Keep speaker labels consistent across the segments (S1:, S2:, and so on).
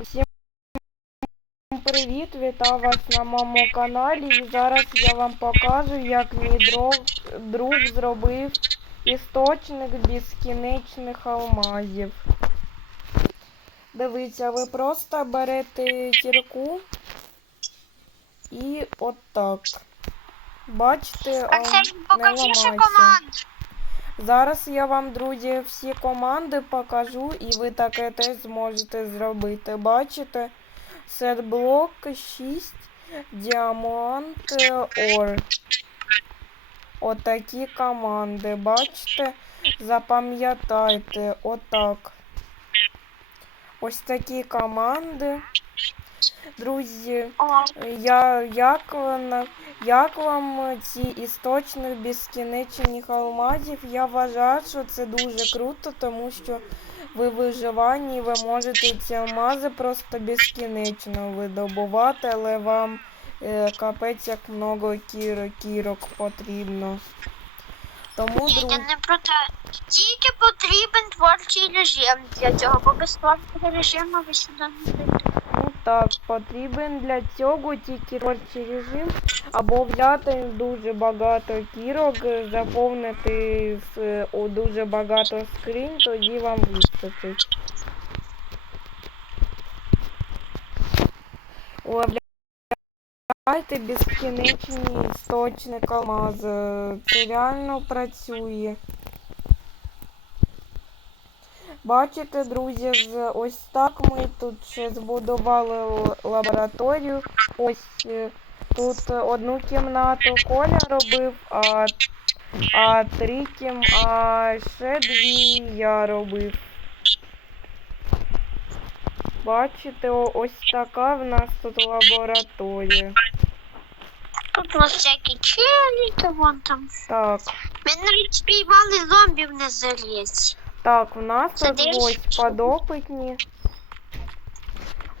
S1: Всім привіт! Вітаю вас на моєму каналі. І зараз я вам покажу, як мій друг, друг зробив істочник безкінечних алмазів. Дивіться, ви просто берете кірку і отак. Бачите, а,
S2: Арсеній,
S1: не
S2: команду.
S1: Зараз я вам, друзі, всі команди покажу, і ви таке теж зможете зробити. Бачите? Сетблок 6, діамант, ор. Отакі команди. Бачите? Запам'ятайте, отак. Ось такі команди. Друзі, я, як, як вам ці істочник безкінечних алмазів? Я вважаю, що це дуже круто, тому що ви виживанні, ви можете ці алмази просто безкінечно видобувати, але вам е, капець як много кірок, кірок потрібно. Тому,
S2: ні, я не про те. Тільки потрібен творчий режим для цього, бо без творчого режиму ви сюди не прийдете.
S1: Ну так, потрібен для цього тільки творчий режим, або взяти дуже багато кірок, заповнити з, е, о, дуже багато скринь, тоді вам вистачить. Уявляйте безкінечні істочник алмазу. Це реально працює. Бачите, друзі, ось так ми тут ще збудували лабораторію. Ось е, тут одну кімнату Коля робив, а, а три кім, а ще дві я робив. Бачите, ось така в нас тут лабораторія.
S2: Тут у нас всякі челі, то вон там.
S1: Так,
S2: Ми навіть спіймали зомбів на залізі.
S1: так, в нас
S2: Це
S1: тут
S2: десь?
S1: ось подопитні.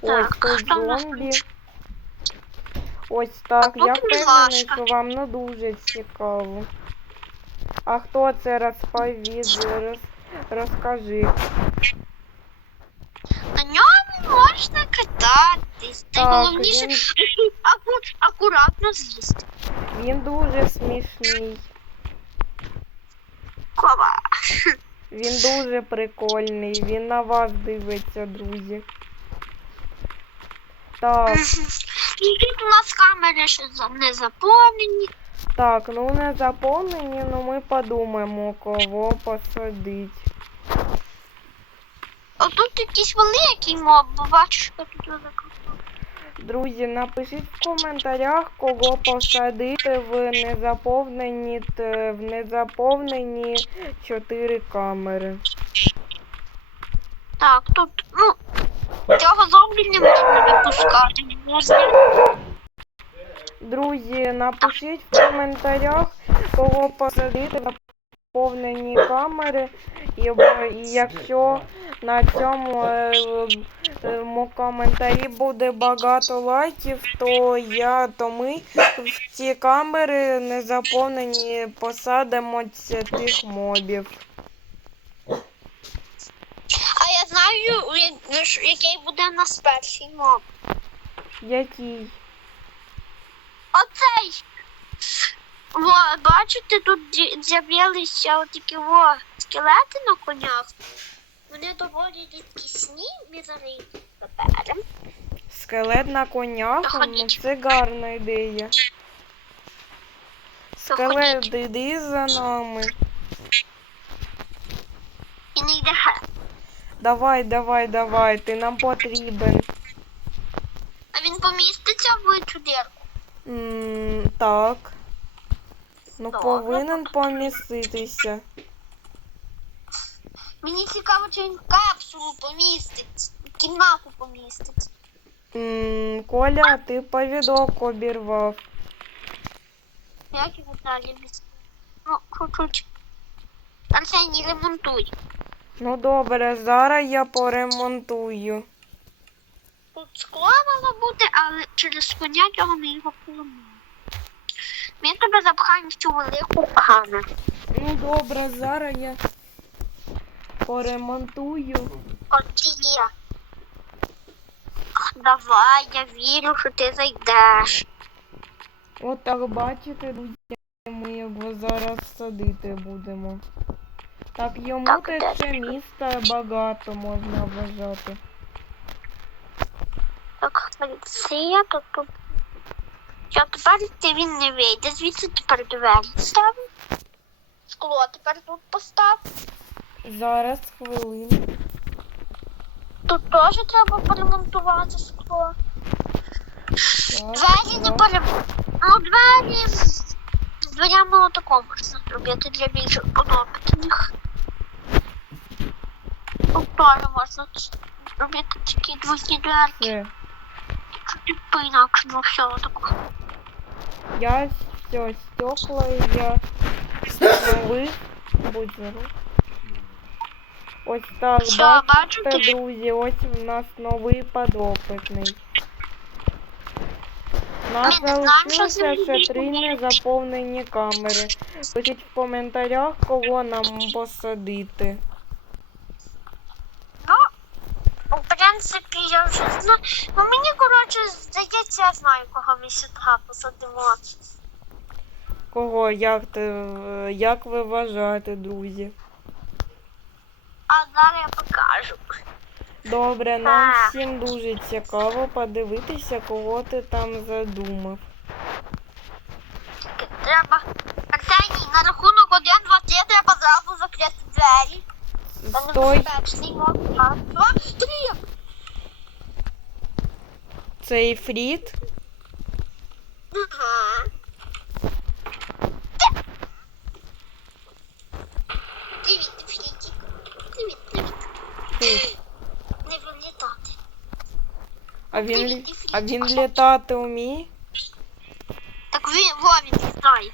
S1: Ось
S2: Так,
S1: тут
S2: хто в нас
S1: зомбі. Ось так,
S2: тут
S1: я впевнений,
S2: Мілашка.
S1: що вам не дуже цікаво. А хто це розповіде? Роз... Розкажи.
S2: На ньому можна кататись.
S1: Так,
S2: Найголовніше
S1: він-
S2: аку... акуратно з'їсти.
S1: Він дуже смішний.
S2: Кова.
S1: Він дуже прикольний. Він на вас дивиться, друзі. Так,
S2: у нас камери ще не заповнені.
S1: так, ну не заповнені, ну ми подумаємо, кого посадить.
S2: Отут якийсь великий моб, бо бачу, що тут велика.
S1: Друзі, напишіть в коментарях, кого посадити в незаповнені в незаповнені 4 камери.
S2: Так, тут, ну, цього зомбі не можна випускати. Не можна.
S1: Друзі, напишіть в коментарях, кого посадити в заповнені камери. І, і якщо на цьому е, е, коментарі буде багато лайків, то я, то ми в ці камери не заповнені посадимо тих мобів.
S2: А я знаю, який буде у нас перший моб.
S1: Який?
S2: Оцей. Во, бачите, тут з'явилися отакі во скелети на конях. Вони доволі рідкісні, їх заберемо.
S1: Скелет на конях, ну це гарна ідея. Скелет, іди за нами.
S2: І не йде.
S1: Давай, давай, давай, ти нам потрібен.
S2: А він поміститься в цю дірку.
S1: М, так. Ну,
S2: Добре.
S1: повинен поміститися.
S2: Мені цікаво, чи він капсулу помістить, кімнату помістить.
S1: М, Коля, ти повідок обірвав.
S2: Як його далі містити? Ну, чуть-чуть. Арсеній, ремонтуй.
S1: Ну добре, зараз я поремонтую.
S2: Тут скло мало бути, але через коня ми його поламали. Ми тебе запхаємо в цю велику камеру.
S1: Ну добре, зараз я поремонтую.
S2: От. Давай, я вірю, що ти зайдеш.
S1: От так бачите, друзі, ми його зараз садити будемо. Так, йому
S2: Так,
S1: тут
S2: де
S1: ще міста багато можна вважати.
S2: Так, поліція, тут тут. Що тепер він не вийде, звідси тепер двері ставимо. Скло тепер тут постав.
S1: Зараз хвилину.
S2: Тут теж треба поремонтувати скло.
S1: Так,
S2: Двері не поремонтувати. Ну, двері з дверями отако можна зробити для більш подобних. Тут теж можна зробити такі двойні дверки.
S1: Все.
S2: Чуть по-інакшому все отако.
S1: Я все, стекла я встановив. Будь здоров. Ось так,
S2: Все,
S1: бачите,
S2: бачите?
S1: друзі, ось у нас новий подопитний. У Нас
S2: Ми не знаємо, що
S1: залишилося
S2: це
S1: ще
S2: буде.
S1: три незаповнені камери. Пишіть в коментарях, кого нам посадити.
S2: Ну, в принципі, я вже знаю. Ну, мені, коротше, здається, я знаю, кого ми сюди посадимо.
S1: Кого, як, ти, як ви вважаєте, друзі?
S2: А зараз я покажу.
S1: Добре, нам
S2: Так.
S1: всім дуже цікаво подивитися, кого ти там задумав.
S2: Треба. Арсеній, на рахунок 1, 2, 3 треба зразу закрити двері. Та
S1: Стой,
S2: небезпечний. Раз, два, три.
S1: цей фріт.
S2: Ага. Привіт, Фрітік. Привіт, привіт.
S1: Фу.
S2: Не вилітати.
S1: А він,
S2: Привіт,
S1: лі-
S2: ти фріт.
S1: а він літати вміє?
S2: Так він Вові не знає.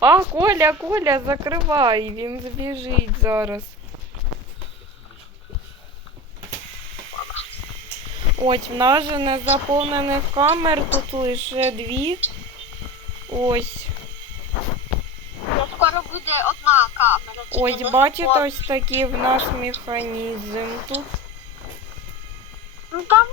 S1: А, Коля, Коля, закривай, він збіжить зараз. Ось, в нас же незаповнених камер, тут лише дві. Ось.
S2: Ну, скоро буде одна камера.
S1: Ось, бачите, ось такий в нас механізм тут.
S2: Ну там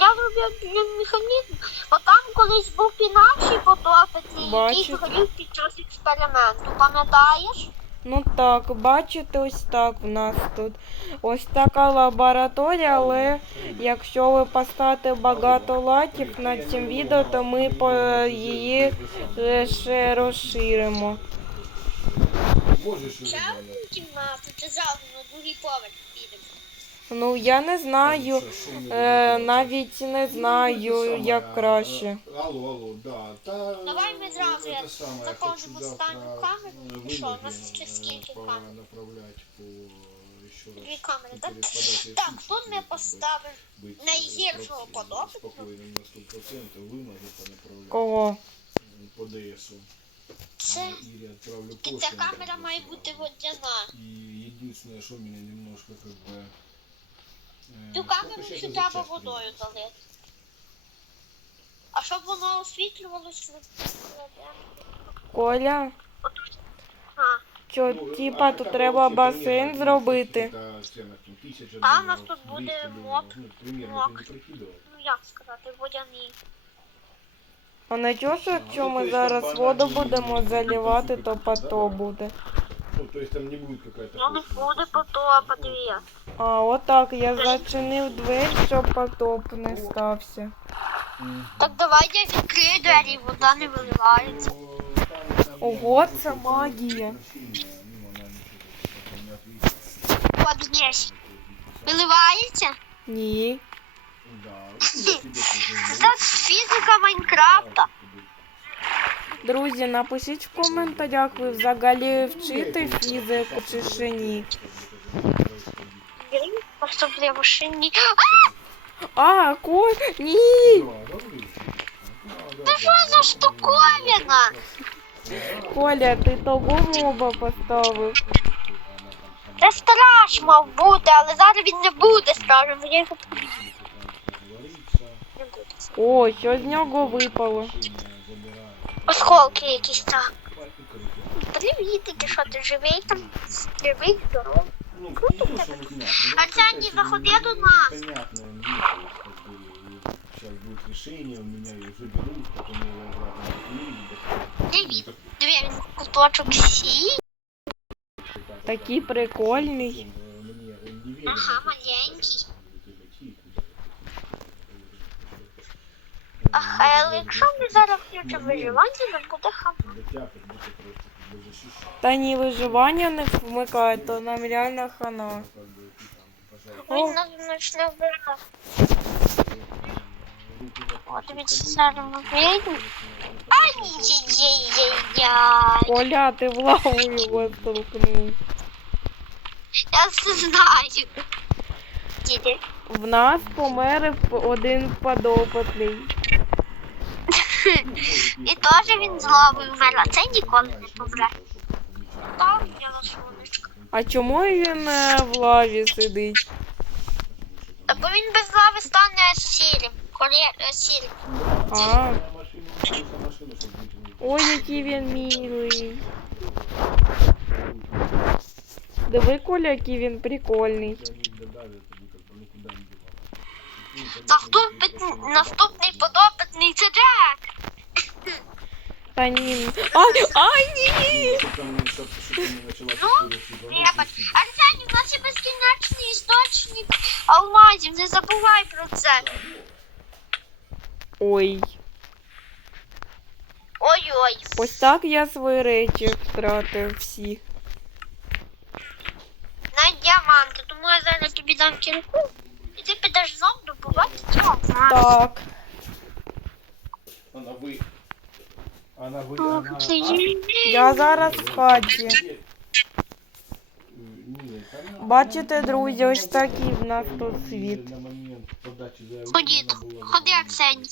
S2: я зробив механізм, бо там колись був інакший потопець, який згорів під час експерименту. Пам'ятаєш?
S1: Ну так, бачите, ось так в нас тут. Ось така лабораторія, але якщо ви поставите багато лайків над цим відео, то ми її е, ще розширимо.
S3: Можеш
S2: Ще одну кімнату, чи зразу на другий поверх.
S1: Ну я не знаю,
S3: Це що не
S1: е,
S3: видаляти?
S1: навіть не знаю,
S3: Ну, це саме,
S1: як
S3: а,
S1: краще.
S3: а, Алло, алло, да. Та,
S2: Давай ми зразу,
S3: це
S2: я
S3: саме,
S2: заходжу
S3: хочу
S2: в останню
S3: завтра,
S2: камеру,
S3: е,
S2: і що, у нас
S3: вынужден,
S2: ще
S3: е,
S2: скільки
S3: по-
S2: камер?
S3: направлять по еще раз.
S2: Дві камери,
S3: по
S2: так?
S3: переподаче
S2: Так,
S3: фишек,
S2: тут ми
S3: чтобы
S2: поставимо
S3: быть, э,
S2: найгіршого
S3: профи-
S2: подопитного.
S3: Спокойным на 100% вымогу понаправлять
S1: Кого?
S3: м, по ДСу.
S2: Це
S3: Или отправлю
S2: і
S3: кошем.
S2: ця камера має бути водяна.
S3: И единственное, что меня немножко как бы...
S2: Цю камеру треба водою залити. А щоб воно освітлювалося.
S1: Коля, що,
S3: Ну,
S1: типа, тут треба басейн зробити.
S3: ціна, там, 1000
S2: А, у нас тут буде мок.
S3: Ну,
S2: Мок.
S3: прикидував.
S2: ну як сказати, водяний.
S1: А не чого, якщо
S3: ну,
S1: ми зараз воду будемо
S3: ну,
S1: заливати,
S3: ну,
S1: то
S3: да,
S1: пото буде.
S3: Ну, то есть там не будет какая-то...
S2: Ну не буде потопа,
S3: Ну,
S2: дві.
S1: А, отак, я зачинив двері, щоб потоп не стався.
S2: Так давай я відкрию двері, вода не виливається.
S3: Ну,
S1: Ого, це
S3: не
S1: магія.
S3: ну.
S2: От є. Виливається?
S1: Ні.
S3: Ну, тоже
S2: Це фізика Майнкрафта.
S1: Друзі, напишіть в коментарях, ви взагалі вчите фізику чи ще ні.
S2: Особливо ще ні.
S1: А, Коль, ні!
S3: Це
S2: що за штуковина?
S1: Коля, ти того моба поставив.
S2: Це страж мав бути, але зараз він не буде стражем. Його.
S1: О, що з нього випало?
S2: Осколки якісь там. Привітики, що ти живий там? Живий, здоровий. Круто в тебе. Арсеній, заходи до нас.
S3: решение у меня, и уже берут, потом его обратно.
S2: Диви, він куточок сі.
S1: Такий прикольний.
S2: Ага, маленький. Ах, але якщо ми зараз включимо виживання, нам буде хана.
S1: Та ні, виживання не вмикає, то нам реально хана.
S2: Він нас почне вбирати. О, дивіться, зараз ми вийдемо. Ай-яй-яй-яй.
S1: Коля, ти в лаву його столкнув.
S2: Я це знаю. Діди.
S1: В нас помер один подопитний.
S2: І теж він з лави вмер, а це ніколи не помре. Там я сонечко.
S1: А чому він е, в лаві сидить?
S2: Та бо він без лави стане сірим. Корє... е, сірим.
S1: А, ой, який він милий. Диви, Коля, який він прикольний.
S2: Наступний, наступний подопитний це Джек.
S1: Та ні. Ай, ай, ні!
S2: Треба. Арсеній, у нас є безкінечний істочник алмазів. Не забувай про це.
S1: Ой.
S2: Ой-ой.
S1: Ось так я свої речі втратив всі.
S2: На діаманти, тому я зараз тобі дам кірку. Ти підеш знов добувати цього.
S1: Так.
S3: Она вы... Она вы... Она...
S1: Я зараз в хаті. Бачите, друзі, ось такий в нас тут світ.
S2: Ходіть, ходи, Арсеній.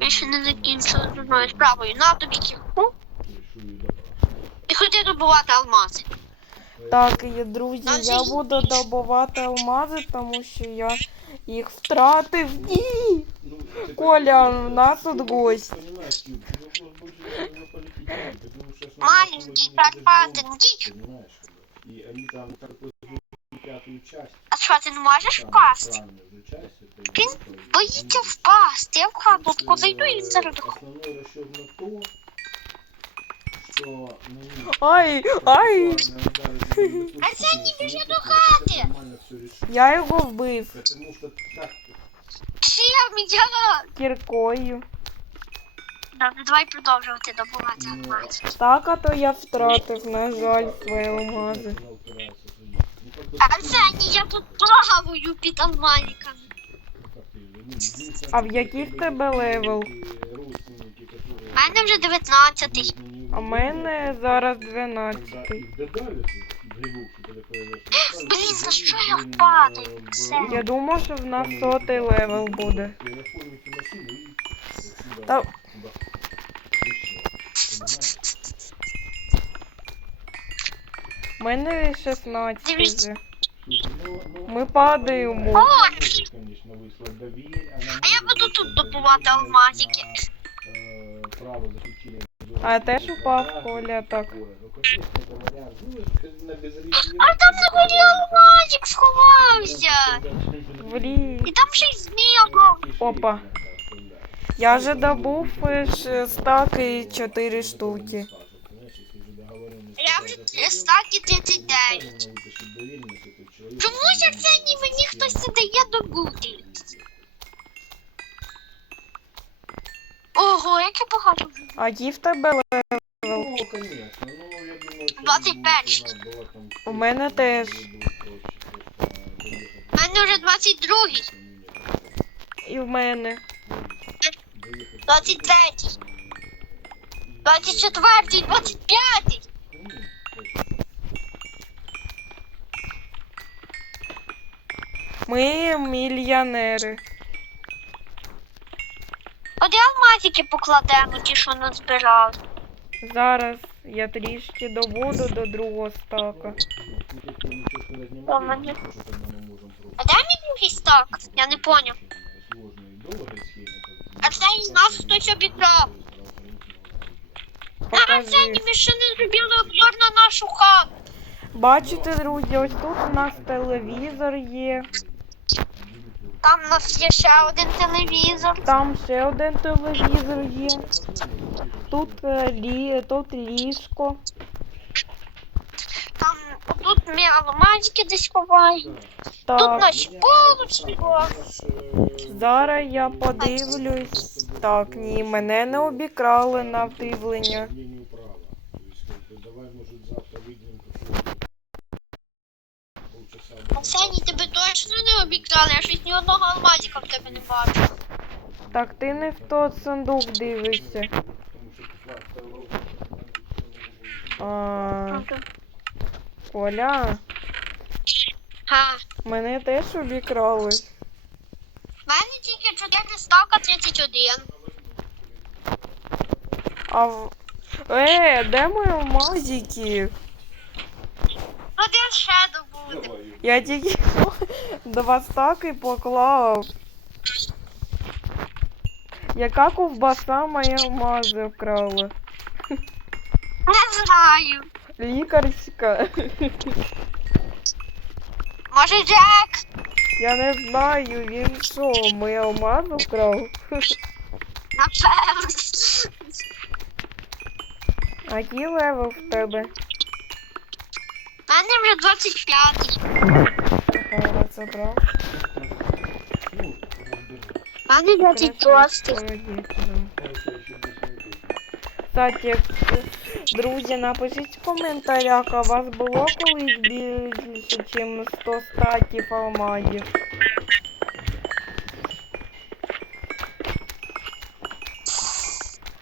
S2: Я ще не закінчила з одною справою. На тобі кірку і ходи добувати алмази.
S1: Так, і, друзі, я буду добувати алмази, тому що я їх втратив. Ні! Коля, у нас тут гость.
S2: Маленький
S3: пятую часть.
S2: А що, ти не можеш впасти? Він боїться впасти. Я в кладку зайду і зараз так.
S3: Основной расчет на то, что на них
S1: Ай, ай!
S2: Арсеній, біжи до хати!
S3: Нормально все решить.
S1: Я його вбив
S3: Потому что так
S2: Чим я?
S1: кіркою.
S2: Добре, давай продовжувати добувати
S3: Ну,
S2: алмази.
S1: Так, а то я втратив, на жаль, свої алмази.
S3: она упирается в свои- Ну, как бы,
S2: Арсеній, я тут плаваю під алмазиками.
S3: ну, как ты, ну, единственное,
S1: А в яких тебе левел?
S3: родственники, которые-
S2: У мене вже 19-й.
S1: А в мене зараз
S3: Когда
S1: 12.
S3: их додавят, грибушки, когда появятся,
S2: Блін, за що я
S3: блин,
S2: падаю?
S3: э,
S2: Все.
S3: в-
S1: Я думав, що в нас сотий левел буде.
S3: Телефонники носили и отсюда
S1: Та-
S3: туда. И всё, понимаешь?
S1: У мене 16 вже.
S3: Слушай, ну- ну,
S1: Ми падаємо.
S2: О,
S3: конечно, выслать доверие, она
S2: А я
S3: может
S2: буду тут
S3: выслать
S2: добувати
S3: доверие
S2: алмазики.
S3: на, э, право заключения
S1: а я теж упав, Коля, так.
S2: А там на горі алмазик сховався.
S1: Блін.
S2: І там ще й змія був.
S1: Опа. Я вже добув е, ш- стак і 4 штуки.
S2: Я вже стаки 39. Чомусь Арсеній мені хтось не дає добути. Ого, яке багато.
S1: А ті в тебе левел?
S3: Ну, конечно. Ну, я думаю, что
S2: 21.
S3: надо было там
S1: У мене теж.
S2: У мене вже 22-й.
S1: І в мене.
S2: 23-й. 24-й, 25-й.
S1: Ми мільйонери.
S2: От покладемо, ті, що назбирали.
S1: Зараз я трішки добуду до другого стака.
S2: А мені- А де мій другий стак? Я не поняв. А це із нас хтось обікрав. А ми ще не зробили обзор на нашу хату.
S1: Бачите, друзі, ось тут у нас телевізор є.
S2: Там у нас є ще один телевізор.
S1: Там ще один телевізор є. Тут, е, лі... тут ліжко.
S2: Там тут ми десь ховаємо. Тут полочки. о.
S1: зараз я подивлюсь. Так, ні, мене не обікрали на вдивлення.
S3: Давай, может,
S2: Арсеній, тебе точно не обікрали, я щось ні одного алмазика в тебе не бачу.
S1: Так, ти не в той сундук дивишся. А, Оля,
S2: Га.
S1: мене теж обікрали.
S2: В мене тільки 4 ставка 31.
S1: А в... Е, де мої алмазики?
S2: Один.
S3: Давай,
S1: Я тільки два стаки поклав. Яка ковбаса моя алмази вкрала?
S2: Не знаю.
S1: Лікарська.
S2: Може Джек?
S1: Я не знаю, він що, мої алмази вкрав?
S2: Напевно.
S1: А який левел в тебе?
S2: У мене вже 25.
S1: Ага, це брав.
S3: Ну, разберу.
S2: У мене 26.
S1: Молодець, да.
S3: Дальше еще не смотрю.
S1: Кстати, друзі, напишіть в коментарях, а у вас було колись більше, ніж 100 статів алмазів?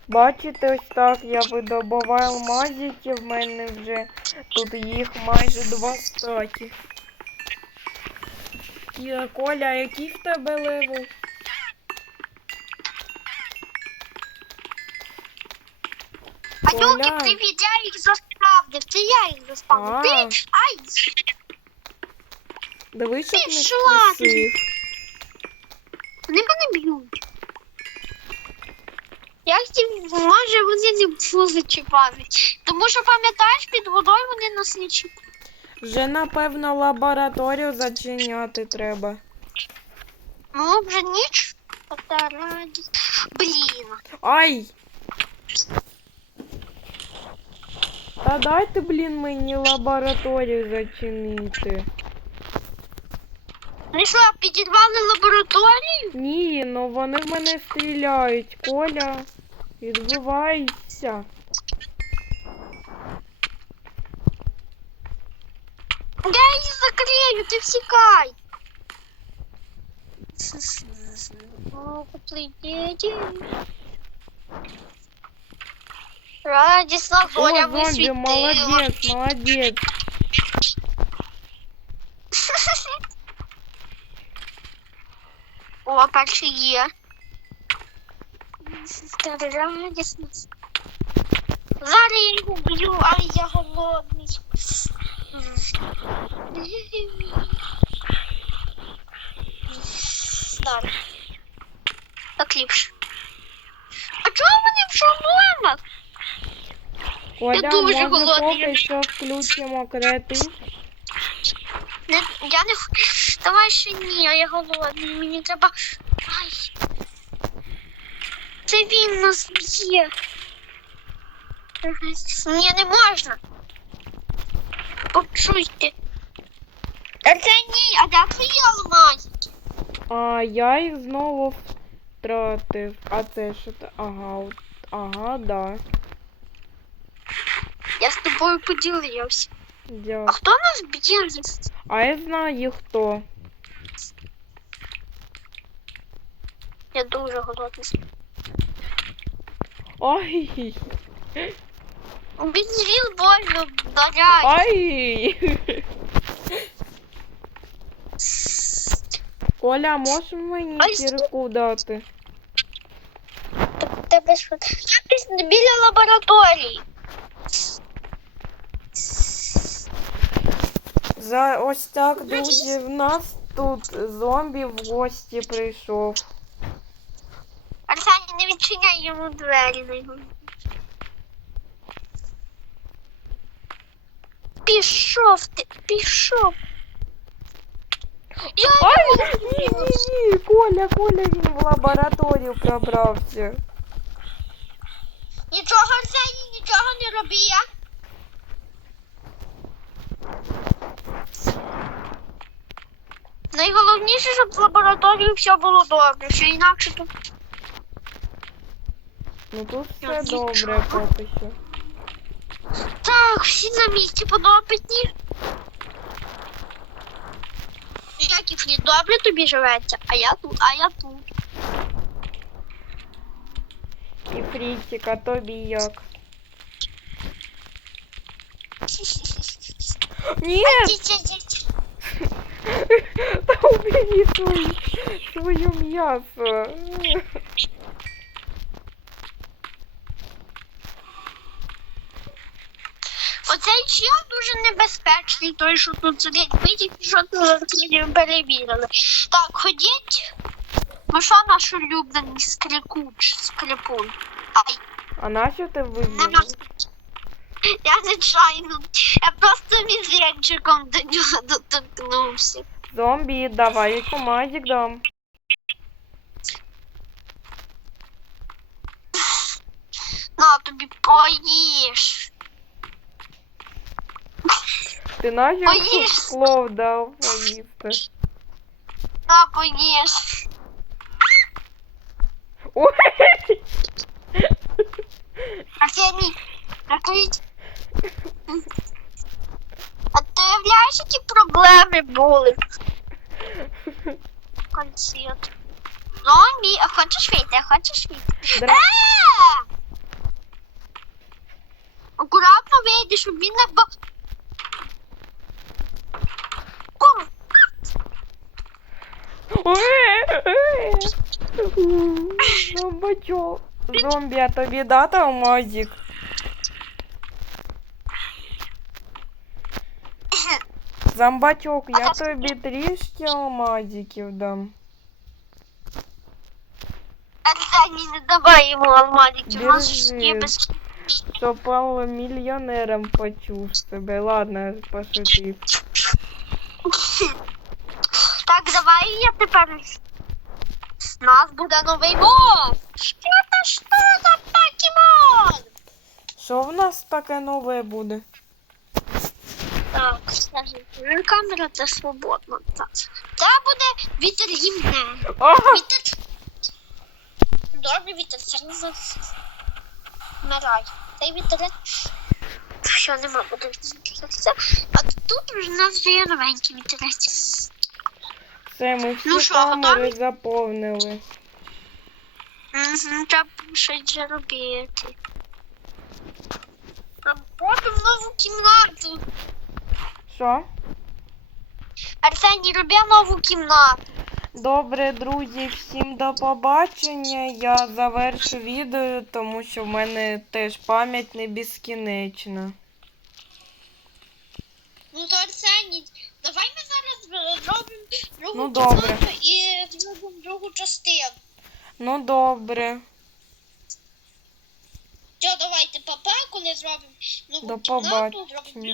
S1: Бачите, ось так я видобуваю алмазики, в мене вже тут їх майже два статі. І, Коля, який в тебе левел?
S2: А юки,
S1: Коля.
S2: привіт, я їх заставив. Це я їх
S1: А.
S2: заставив. Ти? Ай!
S1: Дивись, щоб не
S2: Пішла
S1: вкусив.
S2: Вони мене. Я хотів, може вони не будуть зачіпати. Тому що пам'ятаєш, під водою вони нас не чіпають.
S1: Вже напевно лабораторію зачиняти треба.
S2: Ну, вже ніч. Та радість. Блін.
S1: Ай! Та дайте, блін, мені лабораторію зачинити.
S2: Ну що, підірвали лабораторію?
S1: Ні, ну вони в мене стріляють. Коля, відбивайся.
S2: Я їх закрию, ти всікай. О, поплидіть. Радісна
S1: О,
S2: зоря
S1: зомбі,
S2: висвітила.
S1: молодець, молодець.
S2: О, перший є. Радісно. Зараз я його б'ю, але я голодний. Зараз. Так ліпше. А чого вони в шоломах?
S1: Коля,
S2: дуже
S1: може
S2: голодний.
S1: поки що включимо креатив?
S2: Не, я не Давай ще ні, я голодний. Мені треба. Він нас б'є. Ні, не можна. Почуйте. А це ні, а де твої алмазики?
S1: А я їх знову втратив. А це що то? Ага, от- ага, да.
S2: Я з тобою поділився. А
S1: Дякую.
S2: хто нас б'є?
S1: А я знаю хто.
S2: Я дуже голодний.
S1: Ай!
S2: Він звіл больно вдаряє.
S1: Ай! Коля, можеш мені
S2: Ай,
S1: кірку дати?
S2: Так тебе що? Я десь біля лабораторії.
S1: За ось так, друзі, в нас тут зомбі в гості прийшов.
S2: Не відчиняй йому двері. Пішов ти, пішов. Я
S1: Ай, ні, Коля, Коля, він в лабораторію пробрався.
S2: нічого Арсеній, нічого не роби я. Найголовніше, щоб в лабораторії все було добре, що інакше тут
S1: Ну тут
S2: Я
S1: все
S2: нічого.
S1: добре поки що.
S2: Так, всі на місці подопитні. Яків не добре тобі живеться, а я тут, а я тут.
S1: І Фрітік, а тобі як? Ні,
S2: Ті-ті-ті.
S1: та убери свою, свою м'ясо.
S2: Чел дуже небезпечний, той, що тут сидить, тільки що тут перевірили. Так, ходіть. Ну що наш улюблений скрикуч, скрипун? Ай,
S1: А нащо ти вибіг?
S2: Я нечайно. Я просто мізинчиком до нього доторкнувся.
S1: Зомбі, давай, йому дам.
S2: На тобі поїж.
S1: Ти нащо
S2: Поїж.
S1: плов дав поїсти?
S2: На поїж.
S1: Ой,
S2: накрить. А ти уявляєш, які проблеми були? Концерт. Зомбі, а хочеш вийти, а хочеш вийти?
S1: дра...
S2: Е! Акуратно вийди, щоб він не ба... Кум,
S1: Ой, ой. Зомбачок. Зомбі, а тобі дати алмазик? Зомбачок, я тобі трішки алмазиків дам.
S2: Арсеній, не давай йому алмазики, у нас
S1: Держи.
S2: є без...
S1: Щоб Павло мільйонером почув себе. Ладно, пошутив.
S2: Давай я тепер... У нас буде новий бос! Що це що за покемон?
S1: Що в нас таке нове буде?
S2: Так, скажи, ну, камера це свободно. Так. Це буде вітер гімне.
S1: Ага!
S2: Вітер. Добрий вітер, це не за Мирай. Цей вітер. Що нема буде. А тут у нас вже є новенький вітерець.
S1: Все, ми всі
S2: Ну що,
S1: камери
S2: готові?
S1: заповнили.
S2: Угу, треба щось вже робити. А потім в нову кімнату.
S1: Що?
S2: Арсеній, роби нову кімнату.
S1: Добре, друзі, всім до побачення. Я завершу відео, тому що в мене теж пам'ять не безкінечна.
S2: Ну то Арсеній, давай ми зараз зробимо другу
S1: Ну, добре.
S2: і зробимо другу частину.
S1: Ну добре.
S2: Все, давайте папа, коли зробимо нову
S1: До
S2: кімнату,
S1: побачення.
S2: зробимо